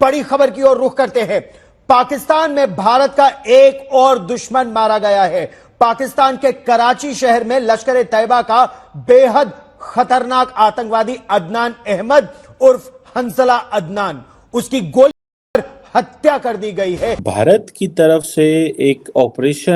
बड़ी खबर की ओर रुख करते हैं। पाकिस्तान में भारत का एक और दुश्मन मारा गया है। पाकिस्तान के कराची शहर में लश्कर ए तैयबा का बेहद खतरनाक आतंकवादी अदनान अहमद उर्फ हंसला अदनान, उसकी गोली हत्या कर दी गई है। भारत की तरफ से एक ऑपरेशन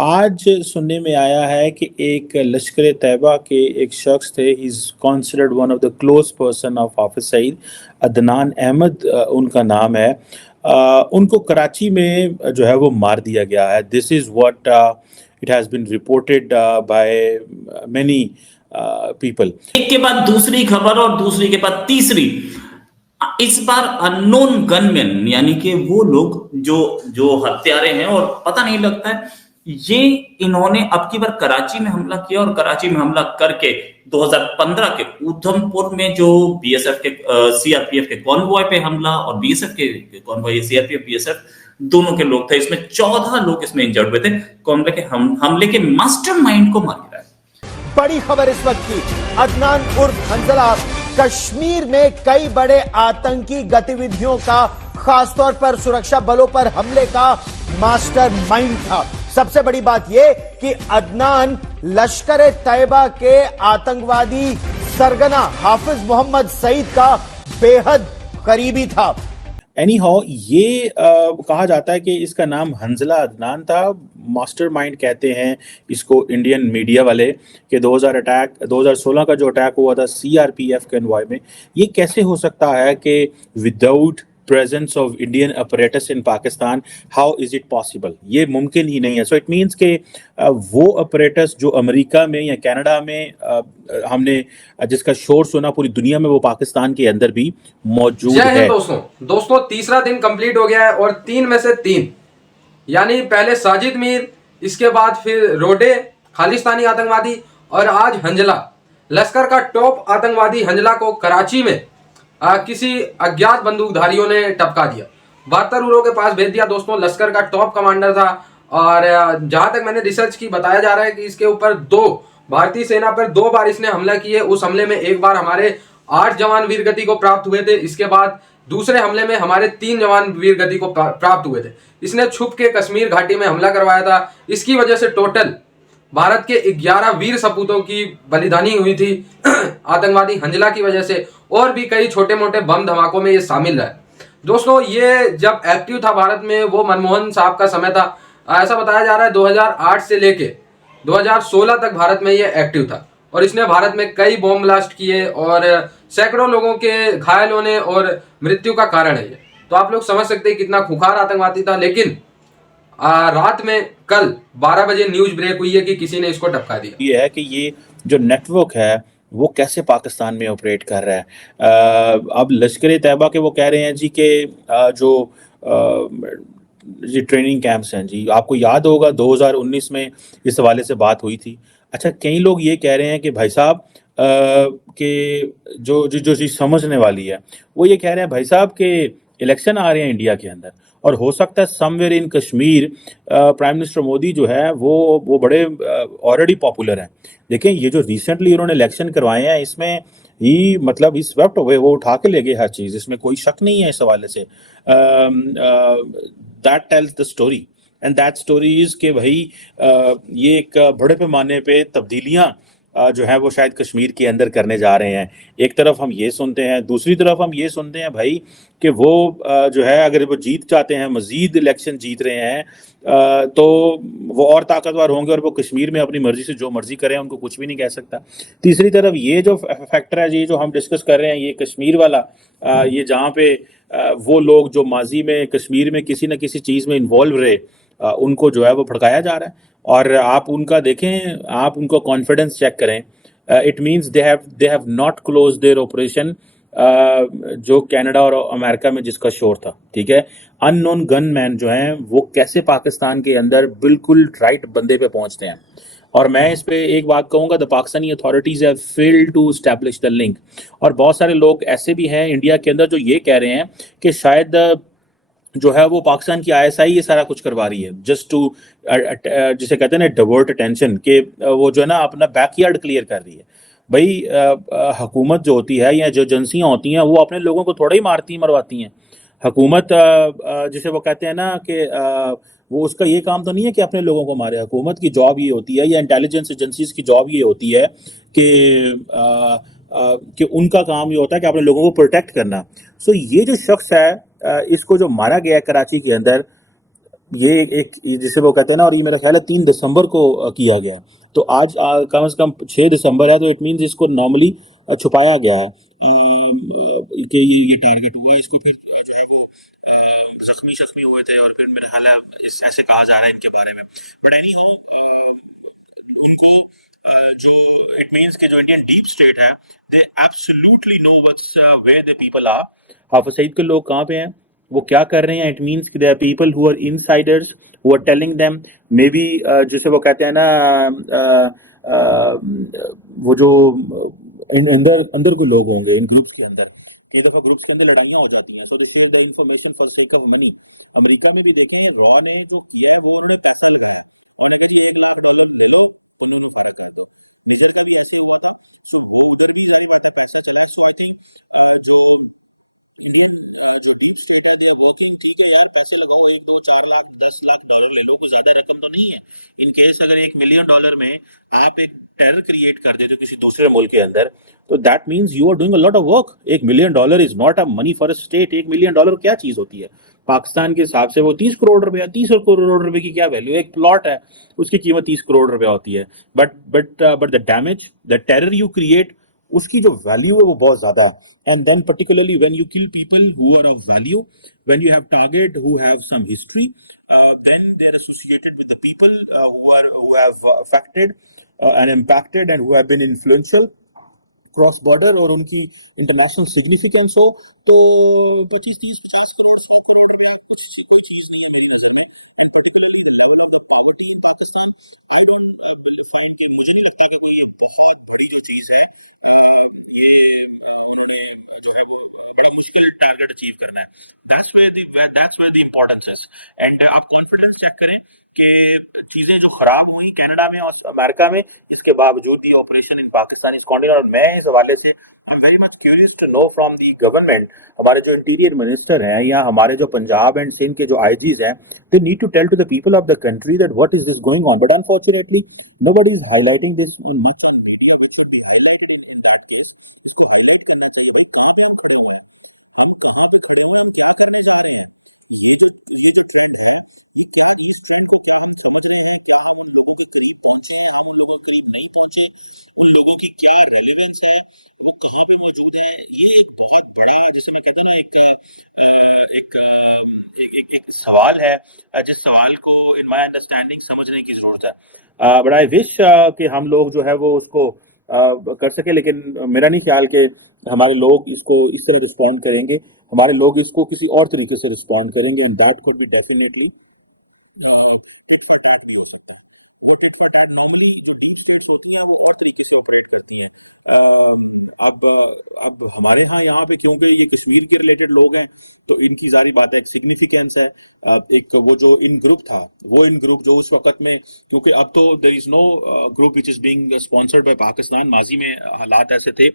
आज सुनने में आया है कि एक लश्कर ए तैयबा के एक शख्स थे, he is considered one of the close person of Hafiz Saeed, Adnan Ahmed उनका नाम है। उनको कराची में जो है वो मार दिया गया है। This is what it has been reported by many people. एक के बाद दूसरी खबर और दूसरी के बाद तीसरी। इस बार अननोन गनमैन यानी कि वो लोग जो हत्यारे हैं और पता नहीं लगता है, ये इन्होंने अब की बार कराची में हमला किया और कराची में हमला करके 2015 के उधमपुर में जो बीएसएफ के सीआरपीएफ के कॉन्वॉय पे हमला और बीएसएफ के कॉन्वॉय, सीआरपीएफ बीएसएफ दोनों के लोग थे, इसमें 14 लोग इसमें इंजर्ड हुए थे। कॉन्वॉय के हमले के मास्टरमाइंड को मार गिराया। बड़ी खबर इस वक्त की, अदनान उर्फ हंसला कश्मीर में कई बड़े आतंकी गतिविधियों का, खासतौर पर सुरक्षा बलों पर हमले का मास्टरमाइंड था। सबसे बड़ी बात यह कि अदनान लश्कर ए तैयबा के आतंकवादी सरगना हाफिज मोहम्मद सईद का बेहद करीबी था। एनीहाउ ये कहा जाता है कि इसका नाम हंसला अदनान था। मास्टरमाइंड कहते हैं इसको इंडियन मीडिया वाले कि 2016 का जो अटैक हुआ था सीआरपीएफ के कॉन्वॉय में, ये कैसे हो सकता है कि without presence of Indian apparatus in Pakistan, how is it possible? ये मुमकिन ही नहीं है। सो इट मीन्स के वो अपरेटस जो अमेरिका में या कनाडा में हमने जिसका शोर सुना पूरी दुनिया में, वो पाकिस्तान के अंदर भी मौजूद है। दोस्तों तीसरा दिन कंप्लीट हो गया है और 3 में से 3 यानी पहले साजिद मीर, इसके बाद फिर रोडे खालिस्तानी आतंकवादी और आज हंजला, लश्कर का टॉप आतंकवादी हंजला को कराची में किसी अज्ञात बंदूकधारियों ने टपका दिया, 72 उरों के पास भेज दिया। दोस्तों लश्कर का टॉप कमांडर था और जहां तक मैंने रिसर्च की बताया जा रहा है कि इसके ऊपर 2 भारतीय सेना पर 2 बार इसने हमला किए। उस हमले में एक बार हमारे 8 जवान वीरगति को प्राप्त हुए थे, इसके बाद दूसरे हमले में हमारे 3 जवान वीरगति को प्राप्त हुए थे। इसने छुप के कश्मीर घाटी में हमला करवाया था। इसकी वजह से टोटल भारत के 11 वीर सपूतों की बलिदानी हुई थी आतंकवादी हंजला की वजह से, और भी कई छोटे मोटे बम धमाकों में ये शामिल रहा। दोस्तों ये जब एक्टिव था भारत में, वो मनमोहन साहब का समय था। ऐसा बताया जा रहा है 2008 से लेके 2016 तक भारत में ये एक्टिव था और इसने भारत में कई बॉम्ब ब्लास्ट किए और सैकड़ों लोगों के घायल होने और मृत्यु का कारण है ये। तो आप लोग समझ सकते हैं कितना खुखार आतंकवादी था। लेकिन रात में कल 12 बजे न्यूज ब्रेक हुई है कि किसी ने इसको टपका दिया। ये है कि ये जो नेटवर्क है वो कैसे पाकिस्तान में ऑपरेट कर रहा है। अब लश्कर ए तैयबा के वो कह रहे हैं जी कि जो जी ट्रेनिंग कैंप्स हैं जी, आपको याद होगा 2019 में इस हवाले से बात हुई थी। अच्छा, कई लोग ये कह रहे हैं कि भाई साहब कि जो चीज़ समझने वाली है वो ये कह रहे हैं भाई साहब कि इलेक्शन आ रहे हैं इंडिया के अंदर और हो सकता है somewhere in Kashmir prime minister Modi जो है वो बड़े ऑलरेडी पॉपुलर हैं। देखें ये जो रिसेंटली उन्होंने इलेक्शन करवाए हैं, इसमें ही मतलब ही स्वेप्ट हुए, वो उठा के ले गए हर चीज़, इसमें कोई शक नहीं है इस हवाले से। That tells the story and that story is कि भाई ये एक बड़े पैमाने पे तब्दीलियाँ जो है वो शायद कश्मीर के अंदर करने जा रहे हैं। एक तरफ हम ये सुनते हैं, दूसरी तरफ हम ये सुनते हैं भाई कि वो जो है अगर वो जीत जाते हैं, मजीद इलेक्शन जीत रहे हैं तो वो और ताकतवर होंगे और वो कश्मीर में अपनी मर्जी से जो मर्जी करें, उनको कुछ भी नहीं कह सकता। तीसरी तरफ ये जो फैक्टर है ये जो हम डिस्कस कर रहे हैं, ये कश्मीर वाला, ये जहाँ पे वो लोग जो माजी में कश्मीर में किसी न किसी चीज़ में इन्वॉल्व रहे, उनको जो है वो भड़काया जा रहा है। और आप उनका देखें, आप उनको कॉन्फिडेंस चेक करें, it means they have not close their operation जो कनाडा और अमेरिका में जिसका शोर था, ठीक है। अननोन गनमैन जो हैं वो कैसे पाकिस्तान के अंदर बिल्कुल राइट बंदे पे पहुंचते हैं। और मैं इस पे एक बात कहूँगा, the Pakistani authorities have failed to establish the link. और बहुत सारे लोग ऐसे भी हैं इंडिया के अंदर जो ये कह रहे हैं कि शायद जो है वो पाकिस्तान की आईएसआई ये सारा कुछ करवा रही है, जस्ट टू जिसे कहते हैं ना डाइवर्ट अटेंशन, कि वो जो है ना अपना बैकयार्ड क्लियर कर रही है। भाई हुकूमत जो होती है या जो एजेंसियाँ होती हैं वो अपने लोगों को थोड़ा ही मारती मरवाती हैं। हुकूमत जिसे वो कहते हैं ना कि वो उसका ये काम तो नहीं है कि अपने लोगों को मारे। हुकूमत की जॉब ये होती है, या इंटेलिजेंस एजेंसीज की जॉब ये होती है कि उनका काम ये होता है कि अपने लोगों को प्रोटेक्ट करना। सो ये जो शख्स है इसको जो मारा गया है कराची के अंदर, ये एक जिसे वो कहते हैं ना, और ये मेरा ख्याल है 3 दिसंबर को किया गया। तो आज कम से कम 6 दिसंबर है, तो इट मीन्स इसको नॉर्मली छुपाया गया है कि ये टारगेट हुआ। इसको फिर जो है वो जख्मी हुए थे, और फिर मेरा ख्याल है ऐसे कहा जा रहा है इनके बारे में। बट एनी हो उनको जो इट मीन्स के जो इंडियन डीप स्टेट है, they absolutely know what's where the people are. Hafiz Saeed के लोग कहाँ पे हैं, वो क्या कर रहे हैं। इट मीन्स कि there are people who are insiders who are telling them, maybe जिसे वो कहते हैं ना वो जो अंदर कोई लोग होंगे इन ग्रुप्स के अंदर। ये दफा ग्रुप्स के अंदर लड़ाइयाँ हो जाती हैं, तो they share the information for sake of money. America में भी देखें, रॉ ने जो किया है वो उन लोग पैसा लगाए, उन्होंने कहा $1 लाख ले लो, उन्होंने फारा कर दो। डीजल का भी ऐसे हुआ था, सो वो उधर भी जारी बात है पैसा चला है। सो आई थिंक जो इंडियन जो डीप स्टेट है, दे आर वर्किंग, ठीक है यार पैसे लगाओ, 1, 2, 4 लाख, $10 लाख ले लो, कोई ज्यादा रकम तो नहीं है। इन केस अगर $1 मिलियन में आप एक टेरर क्रिएट कर देते हो किसी दूसरे मुल्क के अंदर, तो that means you are doing a lot of work. $1 million is not a money for a state. $1 million क्या चीज होती है पाकिस्तान के हिसाब से? वो 30 करोड़ रुपया, 30 करोड़ रुपए की क्या वैल्यू? एक प्लॉट है, उसकी कीमत 30 करोड़ रुपया होती है। But the damage, the terror you create, उसकी जो वैल्यू है वो बहुत ज्यादा है। And then particularly when you kill people who are of value, when you have target who have some history, then they're associated with the people who have affected and impacted and who have been influential cross border, और उनकी international significance हो, तो 25-30-50 मुझे नहीं लगता कि कोई ये बहुत बड़ी जो चीज है ये उन्होंने जो है वो बड़ा मुश्किल टारगेट अचीव करना है। That's where the importance is. And आप कॉन्फिडेंस चेक करें कि चीजें जो खराब हुई कनाडा में और अमेरिका में, इसके बावजूद ये operation in Pakistan is continue. और मैं इस हवाले से very much curious to know from the government, हमारे जो इंटीरियर मिनिस्टर हैं या हमारे जो पंजाब एंड सिंध के जो आईजीज हैं, they need to tell to the people of the country that what is this going on, but unfortunately nobody is highlighting this in much. ये जो ट्रेंड है, ये क्या है, इस ट्रेंड को क्या हम समझ रहे हैं, क्या हम उन लोगों के करीब पहुंचे हैं, हम उन लोगों के करीब नहीं पहुंचे, उन लोगों की क्या रेलेवेंस है, वो कहाँ पे मौजूद है। ये एक बहुत बड़ा, जिसे मैं कहता हूँ ना, एक सवाल है, जिस सवाल को इन माय अंडरस्टैंडिंग समझने की जरूरत है। बट आई विश कि हम लोग जो है वो उसको कर सके, लेकिन मेरा नहीं ख्याल कि हमारे लोग इसको इस तरह रिस्पॉन्ड करेंगे। हमारे लोग इसको किसी और तरीके से रिस्पॉन्ड करेंगे, and that could be definitely tit for tat. Normally जो डीप स्टेट्स होती हैं वो और तरीके से ऑपरेट करती हैं। अब हमारे यहाँ पे क्योंकि ये कश्मीर के रिलेटेड लोग हैं, तो इनकी जारी बात है एक सिग्निफिकेंस है। एक वो जो इन ग्रुप था, वो इन ग्रुप जो उस वक्त में, क्योंकि अब तो there is no group which is being sponsored by Pakistan. माजी में हालात ऐसे थे,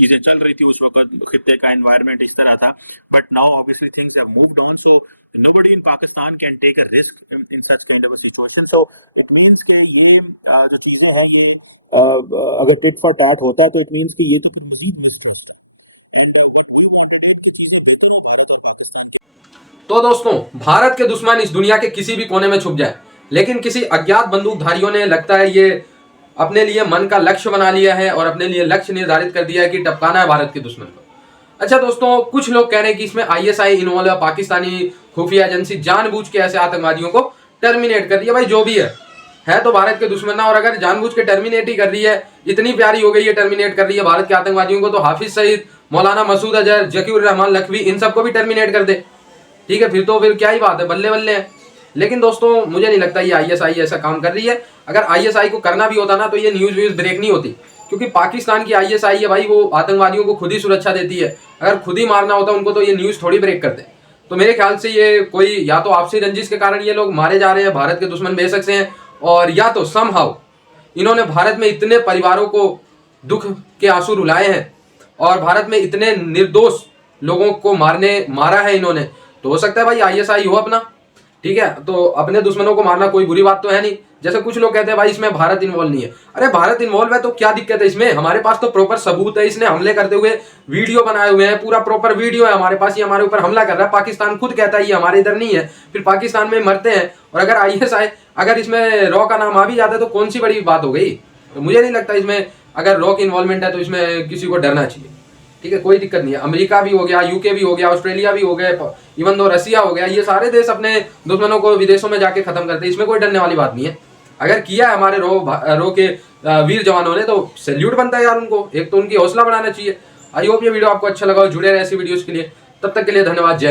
चीजें चल रही थी, उस वक्त खित्ते का एनवायरनमेंट इस तरह था, but now obviously things have moved on, so nobody in Pakistan can take a risk in such kind of a situation. So it means कि ये जो चीजें हैं, ये अगर टिट फॉर टैट होता है, तो इट मीन्स कि ये तो मजीद रिस्क है। तो दोस्तों, भारत के दुश्मन इस दुनिया के किसी भी कोने में छुप जाए, लेकिन किसी अज्ञात बंदूकधारियों ने, लगता है ये अपने लिए मन का लक्ष्य बना लिया है और अपने लिए लक्ष्य निर्धारित कर दिया है कि टपकाना है भारत के दुश्मन को। अच्छा दोस्तों, कुछ लोग कह रहे हैं कि इसमें आईएसआई इन्वॉल्व है, पाकिस्तानी खुफिया एजेंसी जानबूझ के ऐसे आतंकवादियों को टर्मिनेट कर दिया। भाई जो भी है तो भारत के दुश्मन ना, और अगर जानबूझ के टर्मिनेट ही कर रही है, इतनी प्यारी हो गई है, टर्मिनेट कर रही है भारत के आतंकवादियों को, तो हाफिज सईद, मौलाना मसूद अजहर, जकीर रहमान लखवी, इन सबको भी टर्मिनेट कर दे, ठीक है, फिर क्या ही बात है, बल्ले बल्ले है। लेकिन दोस्तों, मुझे नहीं लगता ये आईएसआई ऐसा काम कर रही है। अगर आईएसआई को करना भी होता ना, तो ये न्यूज व्यूज ब्रेक नहीं होती, क्योंकि पाकिस्तान की आईएसआई है भाई, वो आतंकवादियों को खुद ही सुरक्षा देती है। अगर खुद ही मारना होता उनको, तो ये न्यूज थोड़ी ब्रेक करते। तो मेरे ख्याल से ये कोई या तो आपसी रंजिश के कारण ये लोग मारे जा रहे हैं, भारत के दुश्मन बेशक से हैं, और या तो समहाउ इन्होंने भारत में इतने परिवारों को दुख के आंसू रुलाए हैं और भारत में इतने निर्दोष लोगों को मारा है इन्होंने, तो हो सकता है भाई ISI हो अपना, ठीक है। तो अपने दुश्मनों को मारना कोई बुरी बात तो है नहीं। जैसे कुछ लोग कहते हैं भाई इसमें भारत इन्वॉल्व नहीं है। अरे भारत इन्वॉल्व है तो क्या दिक्कत है इसमें? हमारे पास तो प्रॉपर सबूत है, इसने हमले करते हुए वीडियो बनाए हुए हैं, पूरा प्रॉपर वीडियो है हमारे पास, ये हमारे ऊपर हमला कर रहा है। पाकिस्तान खुद कहता है ये हमारे इधर नहीं है, फिर पाकिस्तान में मरते हैं। और अगर ISI अगर इसमें रॉ का नाम आ भी जाता है तो कौन सी बड़ी बात हो गई? तो मुझे नहीं लगता इसमें अगर रॉ की इन्वॉल्वमेंट है तो इसमें किसी को डरना चाहिए, ठीक है। कोई दिक्कत नहीं है। अमेरिका भी हो गया, UK भी हो गया, ऑस्ट्रेलिया भी हो गया, इवन दो रसिया हो गया, ये सारे देश अपने दुश्मनों को विदेशों में जाके खत्म करते हैं, इसमें कोई डरने वाली बात नहीं है। अगर किया है हमारे रो के वीर जवानों ने तो सैल्यूट बनता है यार उनको, एक तो उनकी हौसला बढ़ाना चाहिए। आई होप ये वीडियो आपको अच्छा लगा हो, जुड़े रहे ऐसी वीडियोस के लिए। तब तक के लिए धन्यवाद। जय